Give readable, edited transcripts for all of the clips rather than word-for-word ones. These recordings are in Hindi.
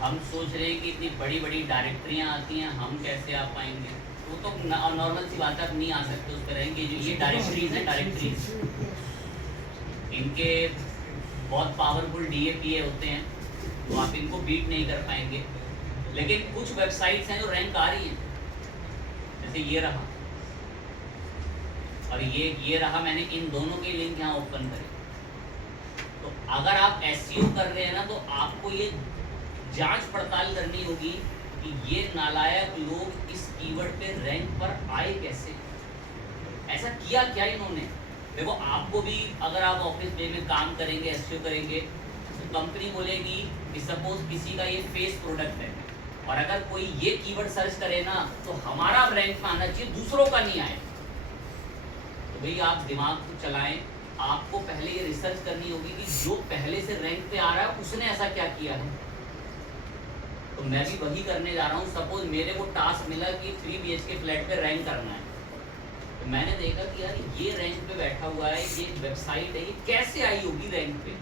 हम सोच रहे हैं कि इतनी बड़ी बड़ी डायरेक्टरियाँ आती हैं, हम कैसे आ पाएंगे? वो तो नॉर्मल सी बात है, आप नहीं आ सकते उस पर रहेंगे। जो ये डायरेक्टरीज हैं, डायरेक्टरीज इनके बहुत पावरफुल DAPA होते हैं, तो आप इनको बीट नहीं कर पाएंगे। लेकिन कुछ वेबसाइट्स हैं जो रैंक आ रही हैं, जैसे ये रहा और ये रहा। मैंने इन दोनों के लिंक यहाँ ओपन करे। तो अगर आप SEO कर रहे हैं ना, तो आपको ये जांच पड़ताल करनी होगी कि ये नालायक लोग इस कीवर्ड पे रैंक पर आए कैसे, ऐसा किया क्या इन्होंने। देखो, आपको भी अगर आप ऑफिस डे में काम करेंगे, SEO करेंगे, तो कंपनी बोलेगी कि सपोज किसी का ये फेस प्रोडक्ट है और अगर कोई ये कीवर्ड सर्च करे ना, तो हमारा रैंक में आना चाहिए, दूसरों का नहीं आए। तो भाई आप दिमाग को चलाएं। आपको पहले ये रिसर्च करनी होगी कि जो पहले से रैंक पे आ रहा है उसने ऐसा क्या किया है। तो मैं भी वही करने जा रहा हूँ। सपोज मेरे को टास्क मिला कि 3 BHK फ्लैट पे रैंक करना है, तो मैंने देखा कि यार ये रैंक पे बैठा हुआ है, ये वेबसाइट है, ये कैसे आई होगी रैंक पे।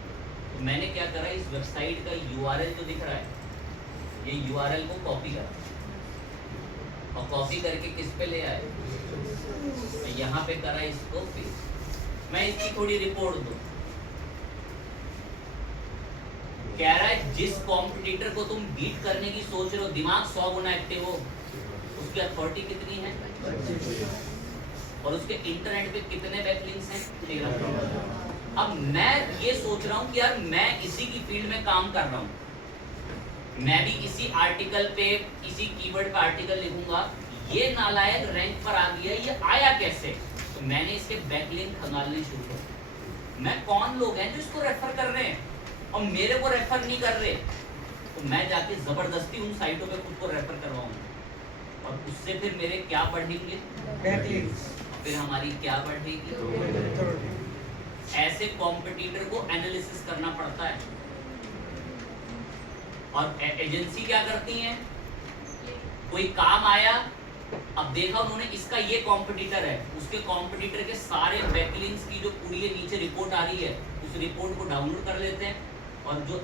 तो मैंने क्या करा, इस वेबसाइट का URL जो दिख रहा है, ये URL को कॉपी करा और कॉपी करके किस पे ले आए, यहाँ पे करा इसको पेस्ट। मैं इसकी थोड़ी रिपोर्ट दूं। कह रहा है जिस कॉम्पिटिटर को तुम बीट करने की सोच रहे हो, दिमाग 100 गुना एक्टिव हो, उसकी अथॉरिटी कितनी है और उसके इंटरनेट पे कितने बैकलिंक्स हैं, 13। अब मैं ये सोच रहा हूं कि यार मैं इसी की फील्ड में काम कर रहा हूं, मैं भी इसी आर्टिकल पे, इसी कीवर्ड पे आर्टिकल लिखूंगा। ये नालायक रैंक पर आ गया, ये आया कैसे? तो मैंने इसके बैकलिंक खंगालने शुरू कर। मैं कौन लोग हैं जो इसको रेफर कर रहे हैं और मेरे को रेफर नहीं कर रहे, तो मैं जाके जबरदस्ती उन साइटों पे खुद को रेफर करवाऊंगा और उससे फिर मेरे क्या बढ़ेंगे, बैकलिंक्स। फिर हमारी क्या बढ़ेगी। ऐसे कॉम्पिटिटर को एनालिसिस करना पड़ता है। और एजेंसी क्या करती है, कोई काम आया, अब देखा उन्होंने इसका ये कॉम्पिटिटर है, उसके कॉम्पिटिटर के सारे बैकलिंक्स की जो पूरी नीचे रिपोर्ट आ रही है, उस रिपोर्ट को डाउनलोड कर लेते हैं और जो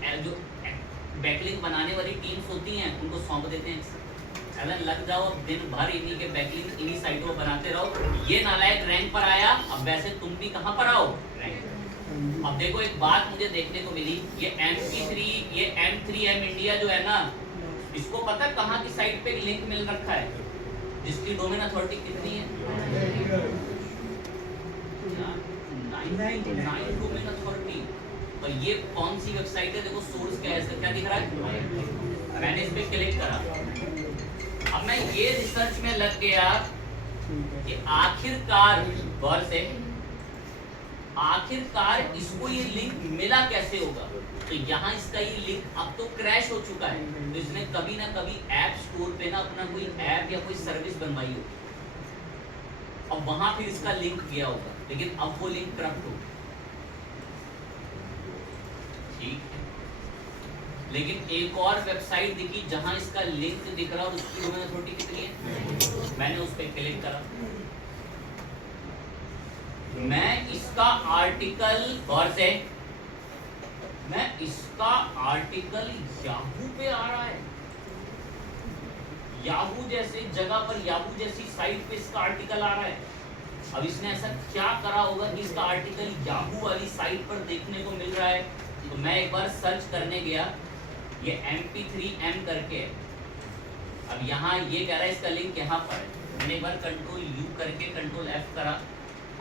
बैकलिंक बनाने वाली टीम्स होती हैं उनको सौंप देते हैं। अगर लग जाओ दिन भर इन्हीं के बैकलिंक इन्हीं साइटों पर बनाते रहो, ये नालायक रैंक पर आया, अब वैसे तुम भी कहाँ पर आओ, रैंक। अब देखो एक बात मुझे देखने को मिली, ये M3M इंडिया जो है ना, इसको पता है कहाँ की साइट पे लिंक मिल रखा है, जिसकी डोमेन अथॉरिटी कितनी है, 99 डोमेन अथॉरिटी। और ये कौन सी वेबसाइट है, देखो सोर्स क्या है, इसका क्या दिख रहा है, मैंने इस पे क्लिक करा। अब मैं ये रिसर्च में लग गया कि आखिरकार, गौर से, आखिरकार इसको ये लिंक मिला कैसे होगा। तो यहाँ इसका ये लिंक अब तो क्रैश हो चुका है, तो इसने कभी ना कभी ऐप स्टोर पे ना अपना कोई ऐप या कोई सर्विस बनवाई होगी, अब वहां फिर इसका लिंक गया होगा, लेकिन अब वो लिंक करप्ट होगा, ठीक है। लेकिन एक और वेबसाइट दिखी जहां इसका लिंक दिख रहा और उसकी डोमेन अथॉरिटी कितनी है, मैंने उस पर क्लिक करा। मैं इसका आर्टिकल, गौर से, मैं इसका आर्टिकल याहू पे आ रहा है, याहू जैसे जगह पर, याहू जैसी साइट पे इसका आर्टिकल आ रहा है। अब इसने ऐसा क्या करा होगा कि इसका आर्टिकल याहू वाली साइट पर देखने को मिल रहा है। तो मैं एक बार सर्च करने गया, ये MP3M करके है। अब यहाँ ये कह रहा है इसका लिंक यहाँ पर है, मैंने एक बार Ctrl+U करके Ctrl+F करा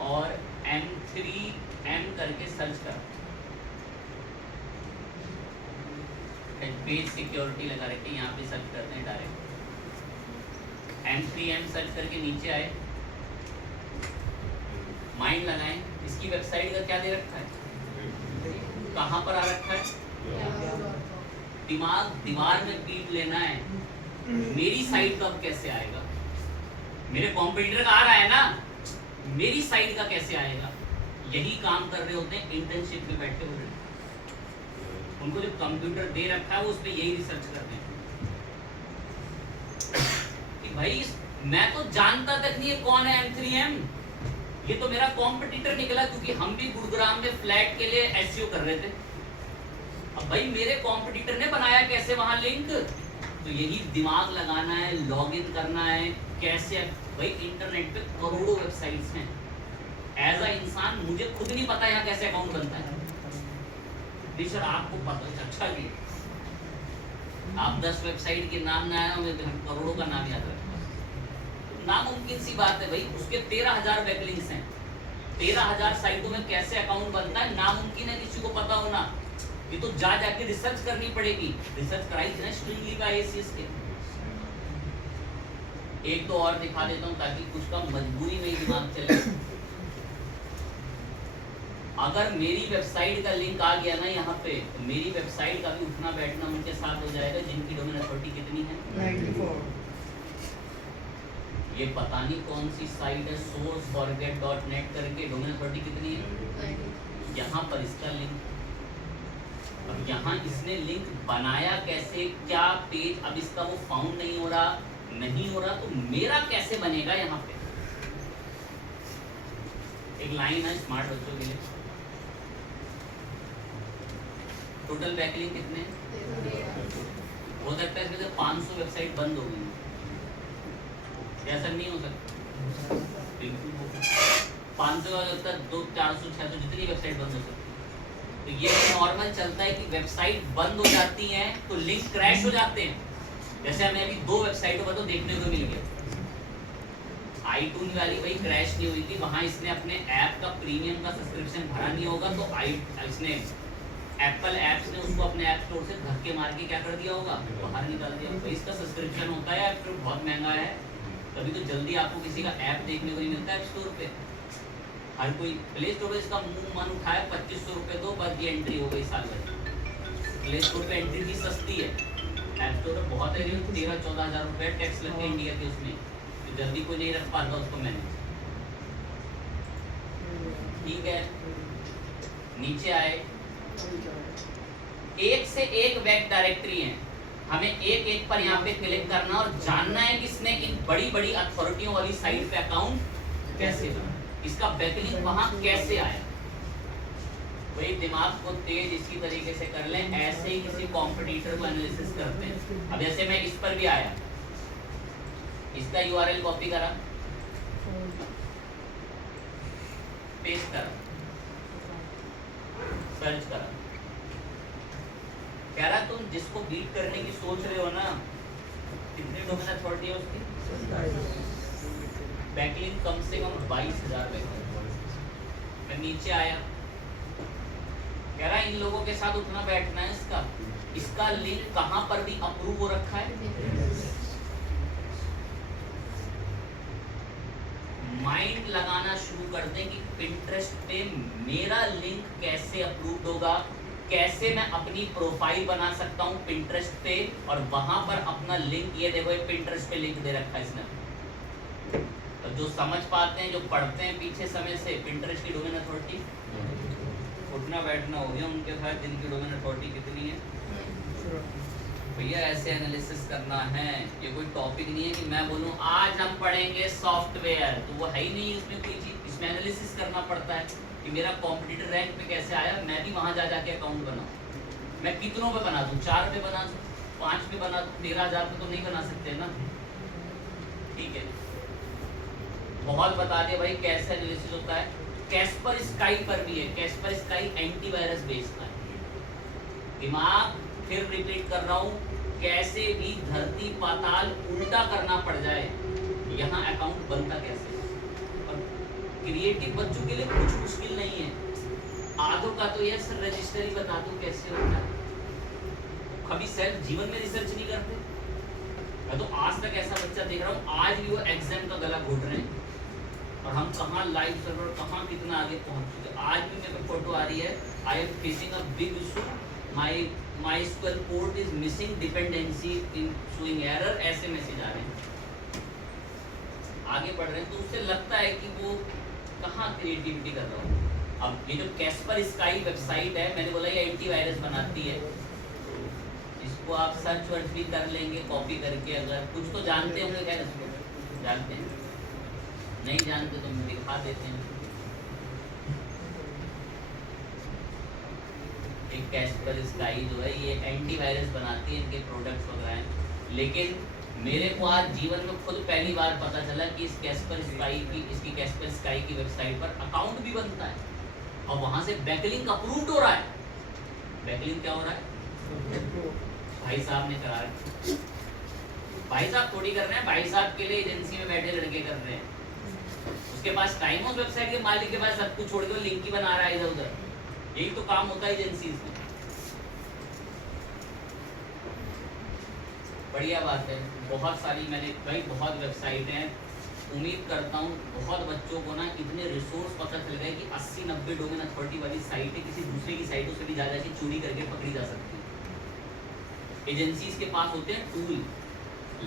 और M3M करके सर्च करा, पेज सिक्योरिटी लगा रखे, यहाँ पे सर्च करते हैं डायरेक्ट, M3M सर्च करके नीचे आए, माइंड लगाएं, इसकी वेबसाइट का क्या दे रखा है, कहाँ पर आ रखा है, दिमाग दीवार में पीट लेना है। मेरी साइट का कैसे आएगा, मेरे कॉम्पिटिटर का आ रहा है ना, मेरी साइट का कैसे आएगा। यही काम कर रहे होते हैं इंटर्नशिप में बैठे हुए, उनको जो कंप्यूटर दे रखा है वो उस पर यही रिसर्च करते हैं कि भाई मैं तो जानता तक नहीं है कौन है M3M, ये तो मेरा कॉम्पिटिटर निकला, क्योंकि हम भी गुरुग्राम में फ्लैट के लिए SEO कर रहे थे। अब भाई मेरे कॉम्पिटिटर ने बनाया कैसे वहां लिंक, तो यही दिमाग लगाना है, लॉगिन करना है कैसे। भाई इंटरनेट पे करोड़ों वेबसाइट्स हैं, एज अ इंसान मुझे खुद नहीं पता यहाँ कैसे अकाउंट बनता है। सर आपको पता है, अच्छा जी आप 10 वेबसाइट के नाम ना आया, मैं करोड़ों का नाम याद रखा। नामुमकिन सी बात है भाई, उसके 13,000 बैकलिंक्स हैं, 13,000 साइटों में कैसे अकाउंट बनता है, नामुमकिन है किसी को पता होना। ये तो जाके रिसर्च करनी पड़ेगी। रिसर्च कराई थी ना स्ट्रिंगली का ACS के। एक तो और दिखा देता हूँ ताकि कुछ का मजबूरी में ही दिमाग चले। अगर मेरी वेबसाइट का लिंक आ गया ना यहाँ पे, तो मेरी वेबसाइट का भी उठना बैठना उनके साथ हो जाएगा जिनकी डोमेन अथॉरिटी कितनी है 94। ये पता नहीं कौन सी साइट है, sourceforget.net करके, डोमेन अथॉरिटी कितनी है, यहाँ पर इसका लिंक। अब यहाँ इसने लिंक बनाया कैसे, क्या पेज, अब इसका वो फाउंड नहीं हो रहा, तो मेरा कैसे बनेगा यहाँ पे। एक लाइन है स्मार्ट बच्चों के लिए, टोटल बैकलिंक कितने, हो सकता है इसमें से 500 वेबसाइट बंद हो गई, ऐसा नहीं हो सकता, बिल्कुल हो सकता। 500 का होता है 200, 400, 600 जितनी वेबसाइट बंद हो सकती है। तो ये नॉर्मल चलता है कि वेबसाइट बंद हो जाती हैं तो लिंक क्रैश हो जाते हैं। जैसे हमें अभी 2 वेबसाइटों पर तो देखने को मिल गया, iTunes वाली भाई क्रैश नहीं हुई थी, वहां इसने अपने ऐप का प्रीमियम का सब्सक्रिप्शन भरा नहीं होगा, तो इसने एप्पल ऐप्स ने उसको अपने ऐप स्टोर से धक्के मार के क्या कर दिया होगा, बाहर निकाल दिया। तो इसका सब्सक्रिप्शन होता है, ऐप बहुत महंगा है, तभी तो जल्दी आपको किसी का ऐप देखने को नहीं मिलता ऐप स्टोर पे। हर कोई प्ले स्टोर पे इसका मुंह मन उठाया, 2500 रुपये दो, बस ये एंट्री हो गई साल भर। प्ले स्टोर पे एंट्री फीस सस्ती है, ऐप स्टोर पे बहुत है, 13-14 हज़ार रुपये टैक्स लगते हैं इंडिया के उसमें, तो जल्दी कोई नहीं रख पाता उसको मैनेज। ठीक है, नीचे आए, एक से एक वेब डायरेक्टरी है, हमें एक एक पर यहाँ पे क्लिक करना और जानना है कि इसने इन बड़ी बड़ी अथॉरिटियों वाली साइट पे अकाउंट कैसे बना, इसका बैकलिंक वहां कैसे आया। वही दिमाग को तेज इसी तरीके से कर लें, ऐसे ही किसी कॉम्पिटिटर को एनालिसिस करते हैं। अब जैसे मैं इस पर भी आया, इसका URL कॉपी करा, पेस्ट करा, सर्च करा, कह रहा तुम जिसको बीट करने की सोच रहे हो ना, कितनी डोमेन अथॉरिटी है उसकी, बैकलिंक कम से कम 22,000 बैकलिंक। मैं नीचे आया, कह रहा इन लोगों के साथ उठना बैठना है, इसका लिंक कहां पर भी अप्रूव हो रखा है। माइंड लगाना शुरू कर दें कि पिंटरेस्ट पे मेरा लिंक कैसे अप्रूव्ड होगा, कैसे मैं अपनी प्रोफाइल बना सकता हूँ पिंटरेस्ट पे, और वहां पर अपना लिंक, ये देखो पिंटरेस्ट पे लिंक दे रखा है इसने। तो जो समझ पाते हैं, जो पढ़ते हैं पीछे समय से, पिंटरेस्ट की डोमेन अथॉरिटी, उठना बैठना हो गया उनके साथ, जिनकी डोमेन अथॉरिटी कितनी है। भैया ऐसे एनालिसिस करना है, ये कोई टॉपिक नहीं है कि मैं बोलूँ आज हम पढ़ेंगे सॉफ्टवेयर, तो वो है ही नहीं इसमें कोई चीज़। इसमें एनालिसिस करना पड़ता है कि मेरा कॉम्पिटिटर रैंक पे कैसे आया, मैं भी वहाँ जा जाके अकाउंट बनाऊँ। मैं कितनों पे बना दूँ, 4 पे बना दूँ, 5 पे बना दूँ, 13,000 पे तो नहीं बना सकते ना। ठीक है, बहुत बता दिया भाई कैसे एनालिसिस होता है। कैस्पर स्काई पर भी है, कैस्पर स्काई एंटीवायरस बेस्ड है। दिमाग फिर रिपीट कर रहा हूँ, कैसे भी धरती पाताल उल्टा करना पड़ जाए, यहाँ अकाउंट बनता कैसे। और क्रिएटिव बच्चों के लिए कुछ मुश्किल नहीं है, आधों का तो यह सर रजिस्टर ही बता दो कैसे होता है, कभी सेल्फ जीवन में रिसर्च नहीं करते। मैं तो आज तक ऐसा बच्चा देख रहा हूँ, आज भी वो एग्जाम का गला घोट रहे हैं, और हम कहाँ लाइव सर्वर कहाँ कितना आगे पहुँच चुके। आज भी मेरे को फोटो आ रही है, I am facing a big issue, MySQL port is missing dependency in showing error, ऐसे मैसेज आ रहे हैं। आगे बढ़ रहे हैं तो उससे लगता है कि वो कहाँ क्रिएटिविटी कर रहा हूँ। अब ये जो कैस्पर स्काई वेबसाइट है, मैंने बोला ये एंटीवायरस बनाती है, इसको आप सर्च वर्च भी कर लेंगे कॉपी करके, अगर कुछ तो जानते होंगे, खैर इसको जानते हैं, नहीं जानते तो दिखा देते हैं। एक कैस्पर स्काई जो है ये एंटीवायरस बनाती है, इनके प्रोडक्ट्स वगैरह हैं। लेकिन मेरे को आज जीवन में खुद पहली बार पता चला कि इस कैस्पर स्काई की वेबसाइट पर अकाउंट भी बनता है और वहां से बैकलिंक अप्रूव्ड हो रहा है। बैकलिंक क्या हो रहा है? भाई साहब ने करा रहा है। भाई साहब थोड़ी कर रहे हैं, भाई साहब के लिए एजेंसी में बैठे लड़के कर रहे हैं। उसके पास टाइम उस वेबसाइट के मालिक के पास सब कुछ छोड़ के लिंक ही बना रहा है इधर उधर। यही तो काम होता है एजेंसीज में। बढ़िया बात है। बहुत सारी मैंने भाई बहुत वेबसाइट हैं। उम्मीद करता हूँ बहुत बच्चों को ना इतने रिसोर्स पता चल गए कि 80-90 डोमेन अथॉरिटी वाली साइट है, किसी दूसरे की साइटों से भी जा जाके चोरी करके पकड़ी जा सकती है। एजेंसीज के पास होते हैं टूल,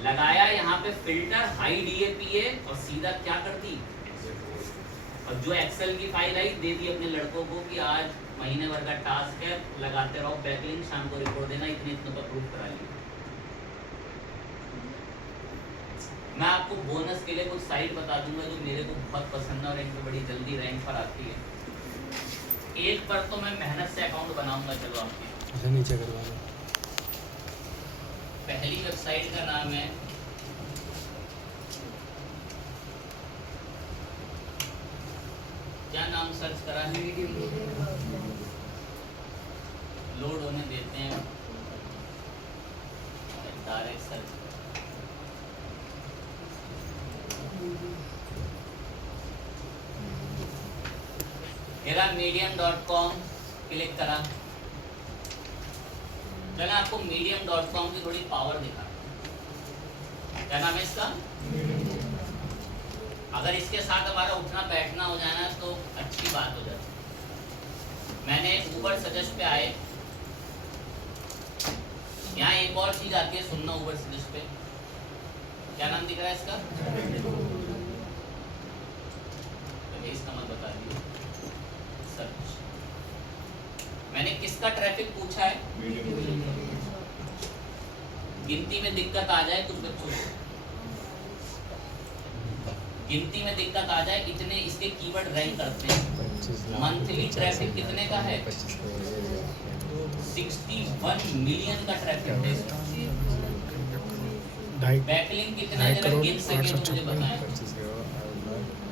लगाया यहाँ पे फिल्टर हाई DAPA और सीधा क्या कर दी, और जो एक्सेल की फाइल आई दे दी अपने लड़कों को कि आज महीने भर का टास्क है, लगाते रहो बैकलिंक, शाम को रिपोर्ट देना, इतने पर प्रूफ करा लिया। मैं आपको बोनस के लिए कुछ साइट बता दूंगा जो मेरे को बहुत पसंद है और एक बड़ी जल्दी रैंक पर आती है। एक पर तो मैं मेहनत से अकाउंट बनाऊंगा। चलो आपके नीचे करवा दो। पहली वेबसाइट का नाम है क्या नाम सर्च करा है, लोड होने देते हैं, डायरेक्ट सर्च। मेरा medium.com क्लिक करा। मैंने आपको medium.com की थोड़ी पावर दिखा। क्या नाम है इसका? अगर इसके साथ हमारा उठना बैठना हो जाए ना तो अच्छी बात हो जाती। मैंने ऊबर सजेस्ट पे आए, यहाँ एक और चीज आती है सुनना ऊबर सजेस्ट पे। क्या नाम दिख रहा है इसका? तो इसका मत बता दिए। सर्च मैंने किसका ट्रैफिक पूछा है? गिनती में दिक्कत आ जाए कुछ बच्चों को, गिनती में दिक्कत आ जाए, इतने इसके कीवर्ड रैंक करते हैं। मंथली ट्रैफिक कितने का है? 61 मिलियन का ट्रैफिक है। बैकलिंक कितने हैं जरा गिन सके तो मुझे बताएं।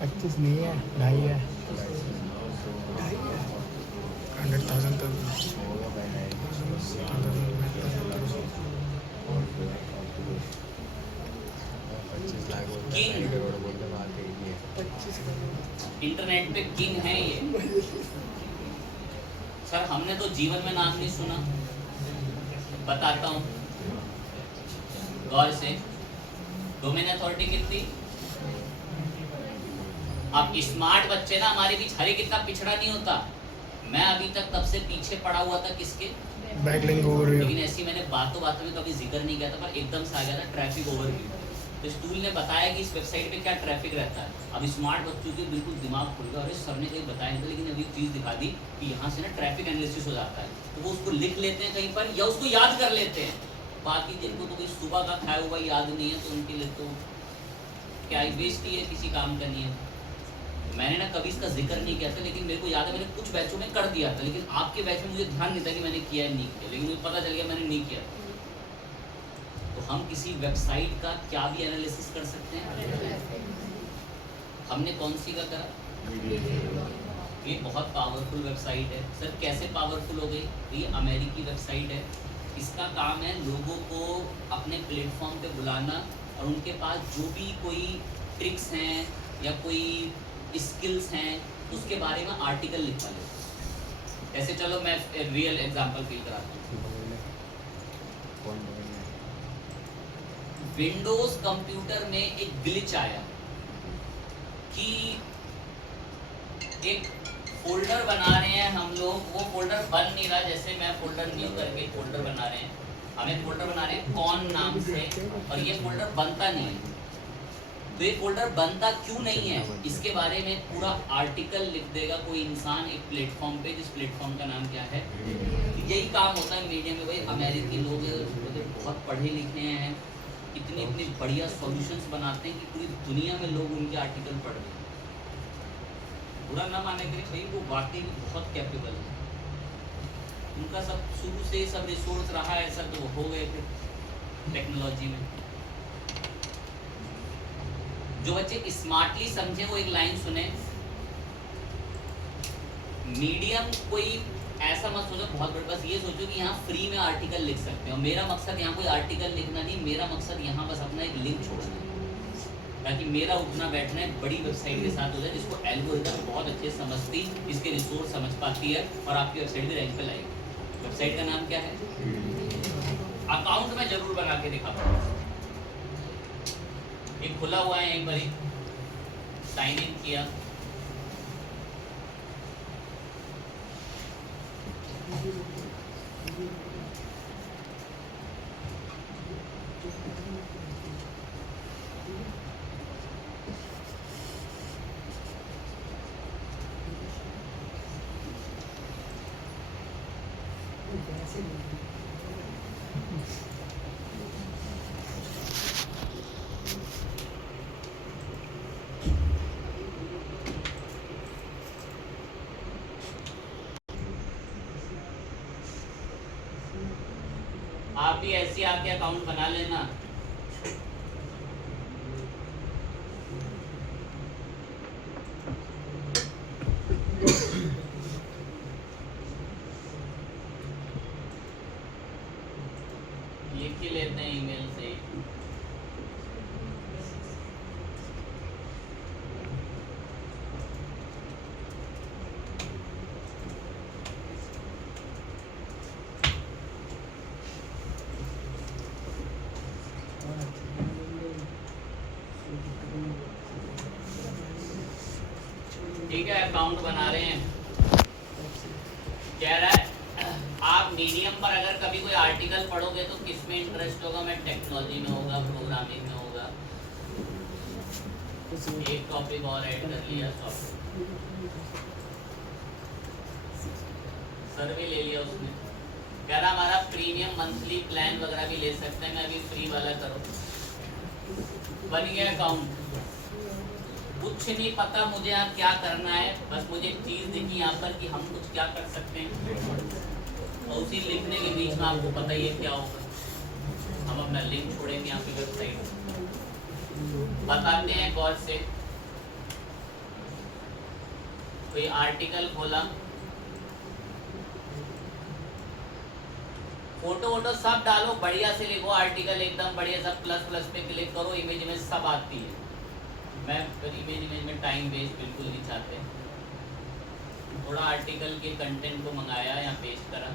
25 नहीं है, 2.5 है। 100,000 तक किंग इंटरनेट पे किंग है ये। सर हमने तो जीवन में नाम नहीं सुना। बताता हूँ गौर से। डोमेन अथॉरिटी कितनी? अब स्मार्ट बच्चे ना हमारे बीच हर एक इतना पिछड़ा नहीं होता। मैं अभी तक तब से पीछे पड़ा हुआ था किसके? Backlink overview. लेकिन ऐसी मैंने बातों में कभी जिक्र नहीं किया था, पर एकदम से आ गया था ट्रैफिक ओवरव्यू। तो इस टूल ने बताया कि इस वेबसाइट पे क्या ट्रैफिक रहता है। अब स्मार्ट बच्चों के बिल्कुल दिमाग खुल गया, अरे सर ने कहीं बताया नहीं था, लेकिन अभी चीज़ दिखा दी कि यहाँ से ना ट्रैफिक एनालिसिस हो जाता है। तो वो उसको लिख लेते हैं कहीं पर या उसको याद कर लेते हैं। बाकी जिनको तो कोई सुबह का खाया हुआ याद नहीं है तो उनके लिए तो क्या ही बेइज्जती है, किसी काम का नहीं है। मैंने ना कभी इसका जिक्र नहीं किया था, लेकिन मेरे को याद है मैंने कुछ बैचों में कर दिया था, लेकिन आपके बैच में मुझे ध्यान नहीं था कि मैंने किया है नहीं किया, लेकिन मुझे पता चल गया मैंने नहीं किया। तो हम किसी वेबसाइट का क्या भी एनालिसिस कर सकते हैं। हमने कौन सी का करा? ये बहुत पावरफुल वेबसाइट है। सर कैसे पावरफुल हो गई? ये अमेरिकी वेबसाइट है। इसका काम है लोगों को अपने प्लेटफॉर्म पे बुलाना और उनके पास जो भी कोई ट्रिक्स हैं या कोई स्किल्स हैं उसके बारे में आर्टिकल लिखवा ले। ऐसे चलो मैं रियल एग्जांपल फील कराता हूँ। विंडोज कंप्यूटर में एक ग्लिच आया कि एक फोल्डर बना रहे हैं हम लोग, वो फोल्डर बन नहीं रहा। जैसे मैं फोल्डर न्यू करके फोल्डर बना रहे हैं, हम एक फोल्डर बना रहे हैं कौन नाम से, और ये फोल्डर बनता नहीं है। तो ये फोल्डर बनता क्यों नहीं है इसके बारे में पूरा आर्टिकल लिख देगा कोई इंसान एक प्लेटफॉर्म पे, जिस प्लेटफॉर्म का नाम क्या है। यही काम होता है मीडिया में। भाई अमेरिकी लोग बहुत पढ़े लिखे हैं, इतने बढ़िया सॉल्यूशंस बनाते हैं कि पूरी दुनिया में लोग उनके आर्टिकल पढ़ रहे हैं। बुरा ना माने कि भाई वो वाकई बहुत कैपेबल है। उनका सब शुरू से सब रिसोर्स रहा है, सब तो हो गए फिर टेक्नोलॉजी में। जो बच्चे स्मार्टली समझे वो एक लाइन सुने, मीडियम कोई ऐसा मत सोचो बहुत बड़ा, बस ये सोचो कि यहाँ फ्री में आर्टिकल लिख सकते हो। मेरा मकसद यहाँ कोई आर्टिकल लिखना नहीं, मेरा मकसद यहाँ बस अपना एक लिंक छोड़ना है, ताकि मेरा उठना बैठना एक बड़ी वेबसाइट के साथ हो जाए जिसको एल्गोरिथम बहुत अच्छे समझती, इसके रिसोर्स समझ पाती है और आपकी वेबसाइट भी रैंक पे लाएगी। वेबसाइट का नाम क्या है? अकाउंट में जरूर बना के दिखा, एक खुला हुआ है, एक बारी साइन इन किया, आप भी ऐसे आके अकाउंट बना लेना। लिख ही लेते हैं ईमेल से। ठीक है, अकाउंट बना रहे हैं। कह रहा है आप मीडियम पर अगर कभी कोई आर्टिकल पढ़ोगे तो किस में इंटरेस्ट होगा? मैं टेक्नोलॉजी में होगा, प्रोग्रामिंग में होगा। एक टॉपिक और ऐड कर लिया, सर्वे ले लिया उसने। कह रहा हमारा प्रीमियम मंथली प्लान वगैरह भी ले सकते हैं, मैं अभी फ्री वाला करो। बन गया अकाउंट। कुछ नहीं पता मुझे यहाँ क्या करना है, बस मुझे एक चीज़ दिखी यहाँ पर कि हम कुछ क्या कर सकते हैं, और उसी लिखने के बीच में आपको पता ही है क्या होगा। हम अपना लिंक छोड़ेंगे यहाँ पे वेबसाइट, बताते हैं गौर से। कोई आर्टिकल खोला, फोटो वोटो सब डालो, बढ़िया से लिखो आर्टिकल, एकदम बढ़िया सा। प्लस प्लस पे क्लिक करो, इमेज में सब आती है। मैं इमेज में टाइम वेस्ट बिल्कुल नहीं चाहते। थोड़ा आर्टिकल के कंटेंट को मंगाया या पेस्ट करा,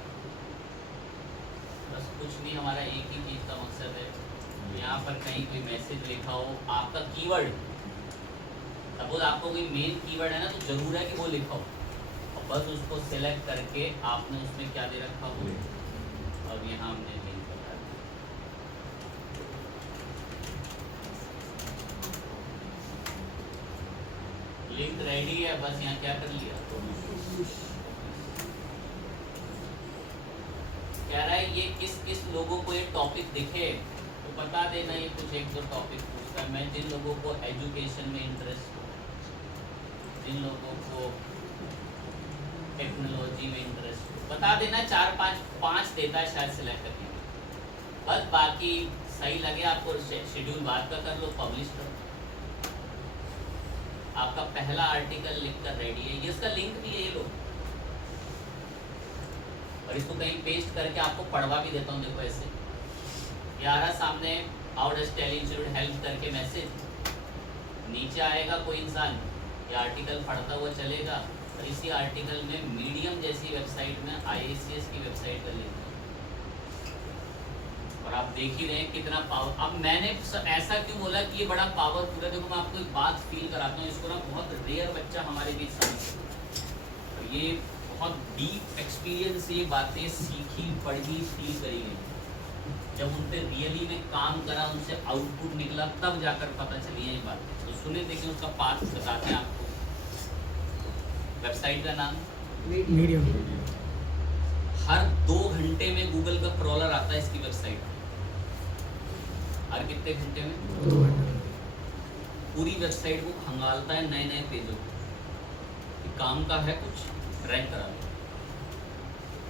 बस कुछ नहीं। हमारा एक ही चीज़ का मकसद है, यहाँ पर कहीं कोई मैसेज लिखा हो, आपका कीवर्ड, सपोज आपको कोई मेन कीवर्ड है ना, तो जरूर है कि वो लिखा हो, और बस उसको सेलेक्ट करके आपने उसमें क्या दे रखा हो, और यहाँ हमने लिंक बता दिया। लिंक रेडी है, बस यहाँ क्या कर लिया। कह रहा है ये किस किस लोगों को ये टॉपिक दिखे तो बता देना। ये कुछ एक दो टॉपिक पूछता है। मैं जिन लोगों को एजुकेशन में इंटरेस्ट हो, जिन लोगों को टेक्नोलॉजी में इंटरेस्ट हो, बता देना। 4-5 देता है शायद सिलेक्ट करने में, बस बाकी सही लगे आपको शेड्यूल बाद का कर लो, पब्लिश करो। आपका पहला आर्टिकल लिखकर रेडी है, ये इसका लिंक भी है, ये लो, और इसको कहीं पेस्ट करके आपको पढ़वा भी देता हूँ। देखो ऐसे ये आ रहा सामने, how does tele institute help करके मैसेज, नीचे आएगा कोई इंसान, ये आर्टिकल पढ़ता हुआ चलेगा, और इसी आर्टिकल में मीडियम जैसी वेबसाइट में IACS की वेबसाइट का लिंक है, और आप देख ही रहे हैं कितना पावर। अब मैंने ऐसा क्यों बोला कि ये बड़ा पावरफुल है? देखो मैं आपको एक बात फील कराता हूँ, इसको ना बहुत रेयर बच्चा हमारे बीच समझ, और ये बहुत डीप एक्सपीरियंस से ये बातें सीखी, पढ़ी, फील करी गई। जब उन पर रियली में काम करा, उनसे आउटपुट निकला, तब जाकर पता चली है ये बात। तो सुने देखें उसका पाथ बताते हैं आपको। वेबसाइट का नाम मीडियम। हर 2 घंटे में गूगल का क्रॉलर आता है इसकी वेबसाइट। हर कितने घंटे में? 2 घंटे। पूरी वेबसाइट को खंगालता है नए नए पेजों को, काम का है कुछ, रैंक करा लो।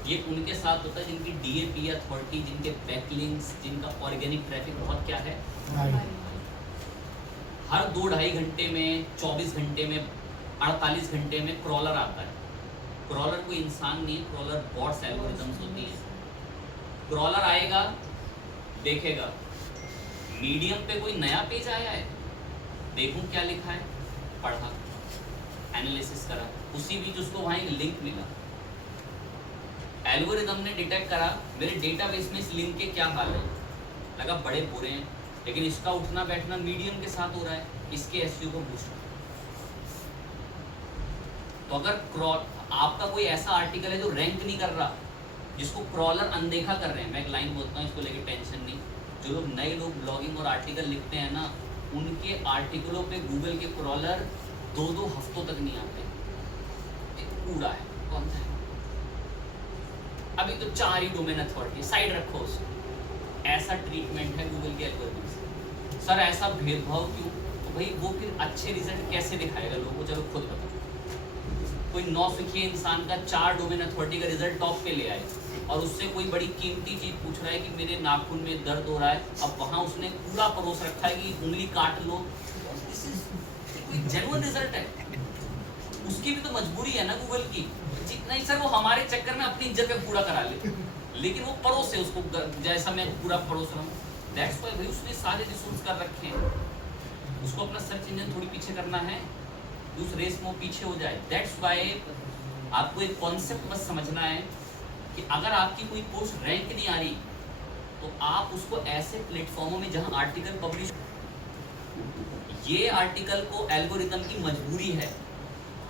ये उनके साथ होता है जिनकी DAP अथॉरिटी, जिनके बैकलिंक्स, जिनका ऑर्गेनिक ट्रैफिक बहुत क्या है, हाई। हर 2-2.5 घंटे में, 24 घंटे में, 48 घंटे में क्रॉलर आता है। क्रॉलर कोई इंसान नहीं है, क्रॉलर बॉट्स एल्गोरिथम्स होती है। क्रॉलर आएगा, देखेगा मीडियम पे कोई नया पेज आया है, देखूं क्या लिखा है, पढ़ा, एनालिसिस करा, उसी बीच उसको वहाँ एक लिंक मिला। एल्गोरिथम ने डिटेक्ट करा मेरे डेटाबेस में इस लिंक के क्या हाल है, लगा बड़े बुरे हैं, लेकिन इसका उठना बैठना मीडियम के साथ हो रहा है, इसके एसईओ को बूस्ट। तो अगर आपका कोई ऐसा आर्टिकल है जो रैंक नहीं कर रहा, जिसको क्रॉलर अनदेखा कर रहे हैं, मैं एक लाइन बोलता हूँ, इसको लेके टेंशन नहीं, जो लोग नए लोग ब्लॉगिंग और आर्टिकल लिखते हैं ना, उनके आर्टिकलों पे गूगल के क्रॉलर 2-2 हफ्तों तक नहीं आते। एक कूड़ा है, कौन सा है? अभी तो 4 ही डोमेन अथॉरिटी, साइड रखो उसको। ऐसा ट्रीटमेंट है गूगल के एल्गोरिथम से। सर ऐसा भेदभाव क्यों? तो भाई वो फिर अच्छे रिजल्ट कैसे दिखाएगा लोगों को, चलो खुद बताओ। कोई नौसिखिए इंसान का 4 डोमेन अथॉरिटी का रिजल्ट टॉप पे ले आए और उससे कोई बड़ी कीमती चीज पूछ रहा है कि मेरे नाखून में दर्द हो रहा है, अब वहां उसने कूड़ा परोस रखा है कि उंगली काट लो, कोई जेन्युइन रिजल्ट है? उसकी भी तो मजबूरी है ना गूगल की। नहीं सर वो हमारे चक्कर में अपनी इज्जत पे कूड़ा करा ले, लेकिन वो परोसे उसको जैसा मैं पूरा परोस रहा हूँ। दैट्स व्हाई भाई उसने सारे रिसोर्स कर रखे हैं, उसको अपना सर्च इंजन थोड़ी पीछे करना है, उस रेस में वो पीछे हो जाए। दैट्स व्हाई आपको एक कॉन्सेप्ट बस समझना है कि अगर आपकी कोई पोस्ट रैंक नहीं आ रही तो आप उसको ऐसे प्लेटफॉर्मों में जहां आर्टिकल पब्लिश, ये आर्टिकल को एल्गोरिथम की मजबूरी है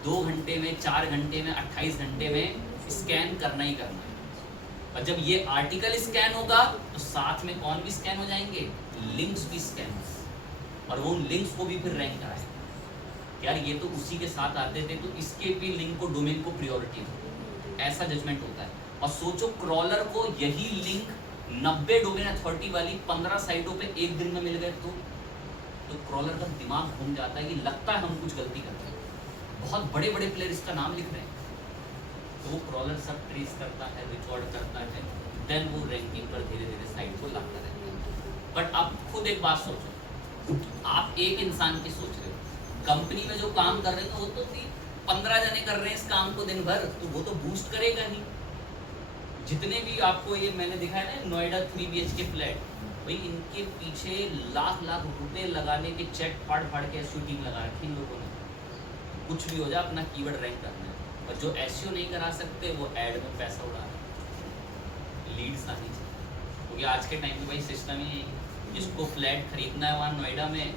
2 घंटे में, 4 घंटे में, 28 घंटे में स्कैन करना ही करना है। और जब ये आर्टिकल स्कैन होगा तो साथ में कौन भी स्कैन हो जाएंगे, लिंक्स भी स्कैन, और वो उन लिंक्स को भी फिर रैंक कराए। यार ये तो उसी के साथ आते थे, तो इसके भी लिंक को, डोमेन को प्रायोरिटी दो, ऐसा जजमेंट होता है। और सोचो क्रॉलर को यही लिंक 90 डोमेन अथॉरिटी वाली 15 साइटों पे एक दिन में मिल गए तो क्रॉलर का दिमाग घूम जाता है कि लगता है हम कुछ गलती करते हैं, बहुत बड़े बड़े प्लेयर इसका नाम लिख रहे हैं, तो वो क्रॉलर सब ट्रेस करता है, रिकॉर्ड करता है, देन वो रैंकिंग पर धीरे धीरे साइट को लाता रहता है। बट आप खुद एक बात सोचो, आप एक इंसान की सोच रहे हो, कंपनी में जो काम कर रहे हैं वो तो 15 जने कर रहे हैं इस काम को दिन भर, तो वो तो बूस्ट करेगा ही। जितने भी आपको ये मैंने दिखाया ना नोएडा 3 BHK फ्लैट, भाई इनके पीछे लाख लाख रुपए लगाने के चेक फाड़ फाड़ के एसईओ टीम लगा रखी इन लोगों ने। कुछ भी हो जाए अपना कीवर्ड रैंक करना है, और जो एसईओ नहीं करा सकते वो ऐड में पैसा उड़ा रहे हैं, लीड्स आनी चाहिए। क्योंकि आज के टाइम में भाई सिस्टम ही जिसको फ्लैट खरीदना है वहाँ नोएडा में,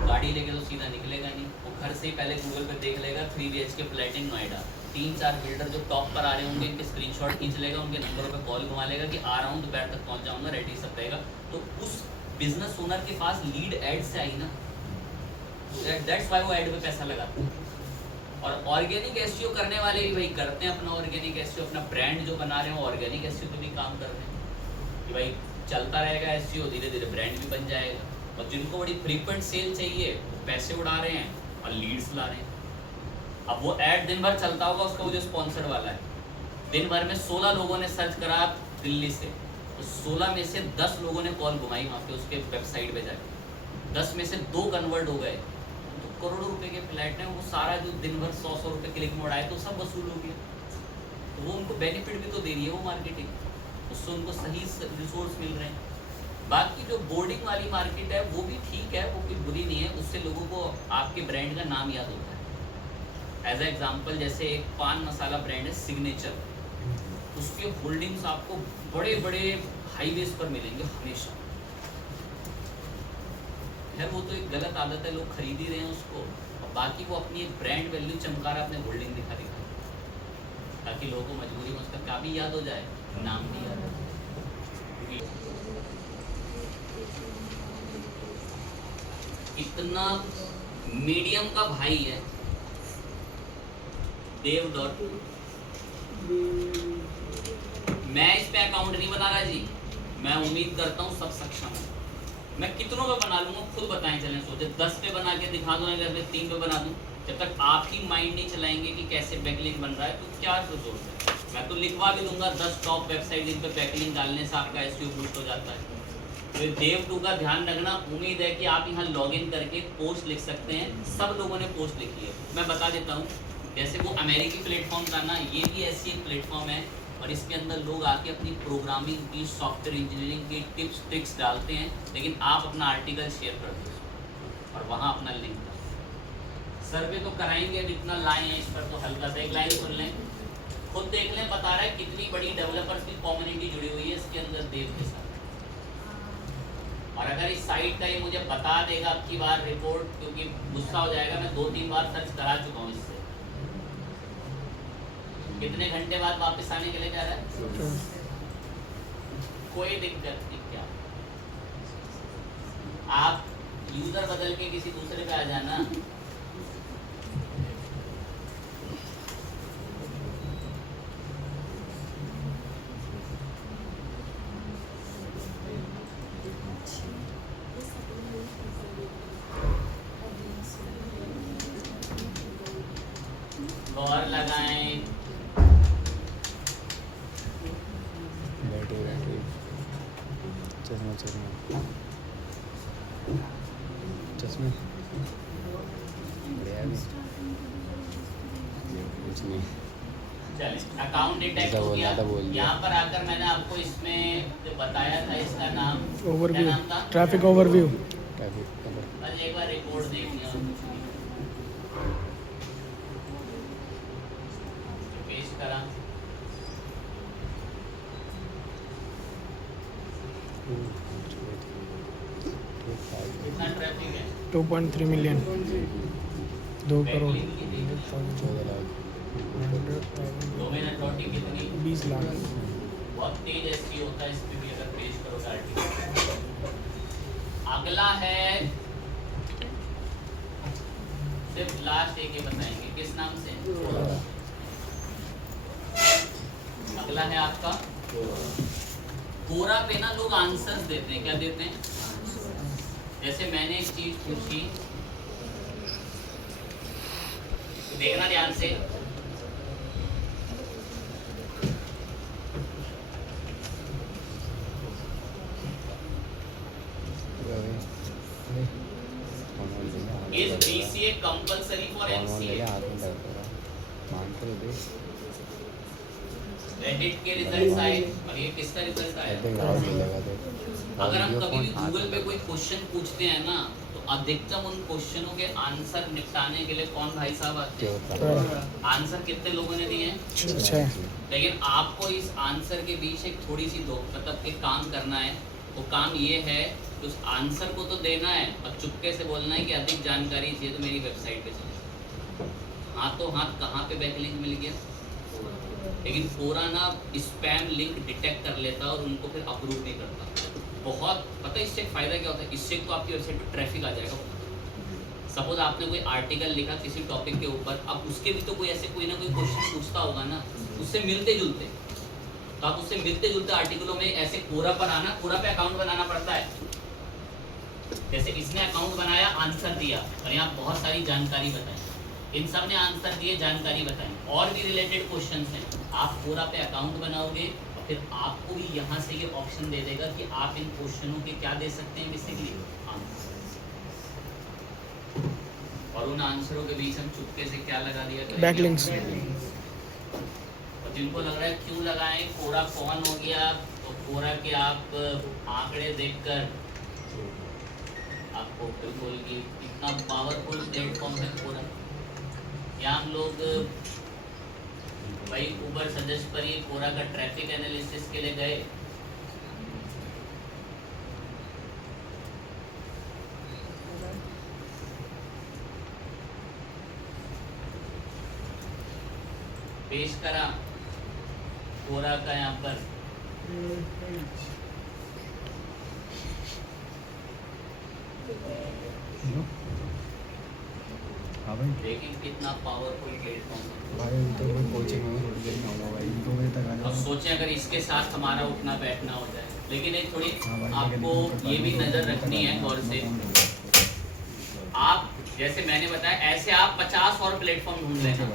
गाड़ी लेके तो सीधा निकलेगा नहीं, वो घर से ही पहले गूगल पे देख लेगा 3 BHK flat in Noida. 3-4 builder जो टॉप पर आ रहे होंगे इनके स्क्रीनशॉट खींच लेगा, उनके नंबरों पे कॉल घुमा लेगा कि आ रहा हूँ, दोपहर तक पहुँच जाऊँगा, रेडी सब रहेगा। तो उस बिजनेस ओनर के पास लीड एड से आई ना, दैट्स व्हाई वो एड पे पैसा लगाते हैं। और ऑर्गेनिक एसईओ करने वाले भी भाई करते हैं अपना ऑर्गेनिक एसईओ, अपना ब्रांड जो बना रहे हैं ऑर्गेनिक एसईओ पे भी काम कर रहे हैं कि भाई चलता रहेगा एसईओ, धीरे धीरे ब्रांड भी बन जाएगा। और जिनको बड़ी फ्रीक्वेंट सेल चाहिए वो पैसे उड़ा रहे हैं और लीड्स ला रहे हैं। अब वो ऐड दिन भर चलता होगा उसका, वो जो स्पॉन्सर्ड वाला है, दिन भर में 16 लोगों ने सर्च करा दिल्ली से, तो 16 में से 10 लोगों ने कॉल घुमाई वहाँ पे उसके वेबसाइट पे जाके, 10 में से 2 कन्वर्ट हो गए, तो करोड़ों रुपए के फ्लैट हैं, वो सारा जो दिन भर 100 रुपए क्लिक मोड़ आए तो सब वसूल हो गया। तो वो उनको बेनिफिट भी तो दे रही है वो मार्केटिंग, उससे उनको सही रिसोर्स मिल रहे हैं। बाकी जो बोर्डिंग वाली मार्केट है वो भी ठीक है, वो कोई बुरी नहीं है, उससे लोगों को आपके ब्रांड का नाम याद होता है। एज ए एग्जाम्पल जैसे एक पान मसाला ब्रांड है सिग्नेचर, उसके होल्डिंग्स आपको बड़े बड़े हाईवेज पर मिलेंगे हमेशा। है वो तो एक गलत आदत है, लोग खरीद ही रहे हैं उसको, और बाकी वो अपनी एक ब्रांड वैल्यू चमका रहा है, अपने होल्डिंग दिखा ताकि लोगों को मजबूरी में उसका क्या भी याद हो जाए, नाम भी याद हो। इतना मीडियम का भाई है देव डॉट, मैं इस पे अकाउंट नहीं बना रहा जी, मैं उम्मीद करता हूँ सब सक्षम है। मैं कितनों पे बना लूंगा खुद बताएं, चलें सोचे 10 पे बना के दिखा दूँ, अगर मैं 3 पे बना दूँ, जब तक आप ही माइंड नहीं चलाएंगे कि कैसे बैकलिंक बन रहा है तो क्या रिजोर्स है। मैं तो लिखवा भी दूंगा 10 टॉप वेबसाइट जिन पे बैकलिंक डालने से आपका एसईओ बूस्ट हो जाता है। तो देव 2 का ध्यान रखना। उम्मीद है कि आप यहाँ लॉगिन करके पोस्ट लिख सकते हैं। सब लोगों ने पोस्ट लिखी है। मैं बता देता हूँ, जैसे वो अमेरिकी प्लेटफॉर्म था ना, ये भी ऐसी एक प्लेटफॉर्म है और इसके अंदर लोग आके अपनी प्रोग्रामिंग की, सॉफ्टवेयर इंजीनियरिंग की टिप्स ट्रिक्स डालते हैं, लेकिन आप अपना आर्टिकल शेयर कर दो और वहाँ अपना लिंक कर। सर्वे तो कराएंगे, अब इतना लाए हैं इस पर तो हल्का सा एक लाइन सुन लें, खुद देख लें। बता रहा है कितनी बड़ी डेवलपर्स की कम्युनिटी जुड़ी हुई है इसके अंदर देव के साथ। और अगर इस साइट का ये मुझे बता देगा अब की बार रिपोर्ट, क्योंकि गुस्सा हो जाएगा, मैं 2-3 बार सर्च करा चुका हूँ इससे। कितने घंटे बाद वापस आने के लिए जा रहा है? कोई दिक्कत नहीं। क्या आप यूजर बदल के किसी दूसरे पे आ जाना। गौर लगाएं। बैठे बैठे चश्मा चश्मा चश्मे बढ़िया भी कुछ नहीं। चलें, अकाउंट डिटेक्ट हो गया। यहाँ पर आकर मैंने आपको इसमें जो बताया था, इसका नाम क्या ओवरव्यू, नाम था? Traffic overview. बस एक बार रिपोर्ट देख लिया और कुछ नहीं। पेश करा। कितना ट्रैफिक है? 2.3 मिलियन, 2 करोड़, 14 लाख। 2 मिनट रोटी कितनी? 20 लाख। बहुत तेज एसईओ होता है इस पे भी, अगर पेश करो आर्टिकल। अगला है, सिर्फ लास्ट एक ही बताएंगे, किस नाम से? अगला है आपका कोरा पे ना लोग आंसर्स देते हैं। क्या देते हैं? जैसे मैंने एक चीज पूछी, देखना ध्यान से। Is BCA compulsory for MCA? Reddit के रिजल्ट्स आए और ये किसका रिजल्ट आया? अगर हम कभी भी गूगल पे कोई क्वेश्चन पूछते हैं ना, तो अधिकतम उन क्वेश्चनों के आंसर निपटाने के लिए कौन भाई साहब आते हैं? आंसर कितने लोगों ने दिए हैं? 6। लेकिन आपको इस आंसर के बीच एक थोड़ी सी मतलब एक काम करना है। वो काम ये है कि उस आंसर को तो देना है और चुपके से बोलना है कि अधिक जानकारी चाहिए तो मेरी वेबसाइट पे चले। हाथों हाथ कहाँ पे बैकलिंक मिल गया? लेकिन कोरा ना स्पैम लिंक डिटेक्ट कर लेता और उनको फिर अप्रूव नहीं करता। बहुत पता है इससे फ़ायदा क्या होता है? इससे तो आपकी वेबसाइट पे ट्रैफिक आ जाएगा। सपोज आपने कोई आर्टिकल लिखा किसी टॉपिक के ऊपर, अब उसके भी तो कोई ऐसे कोई ना कोई क्वेश्चन पूछता होगा ना, उससे मिलते जुलते, तो आप उससे मिलते जुलते आर्टिकलों में ऐसे कोरा पर आना, कोरा पे अकाउंट बनाना पड़ता है। जैसे इसने अकाउंट बनाया, आंसर दिया और यहाँ बहुत सारी जानकारी बताई, इन सब ने आंसर दिए, जानकारी बताई, और भी रिलेटेड क्वेश्चंस हैं। आप कोरा पे अकाउंट बनाओगे और फिर आपको भी यहाँ से ये ऑप्शन दे देगा कि आप इन क्वेश्चनों के क्या दे सकते हैं, बेसिकली आंसर। और उन आंसरों के बीच हम चुपके से क्या लगा दिया करेंगे? बैकलिंक्स। और जिनको लग रहा है क्यों लगाएं, कोरा कौन हो गया, तो कोरा के आप आंकड़े देखकर आपको बिल्कुल कि इतना पावरफुल प्लेटफॉर्म है कोरा। यहाँ हम लोग भाई ऊबर सजेस्ट पर ये कोरा का ट्रैफिक एनालिसिस के लिए गए। पेश करा कोरा का यहाँ पर हाँ भाई देखिए कितना पावरफुल प्लेटफॉर्म है। भाई तो मैं कोचिंग में थोड़ी देर में आऊँगा भाई, 2 बजे तक आ अब जाऊँ। सोचें अगर इसके साथ हमारा उठना बैठना हो जाए, लेकिन एक थोड़ी हाँ भाई, आपको लेकिन ये भी नज़र रखनी है गौर से। आप जैसे मैंने बताया, ऐसे आप 50 और प्लेटफॉर्म ढूंढ लेना।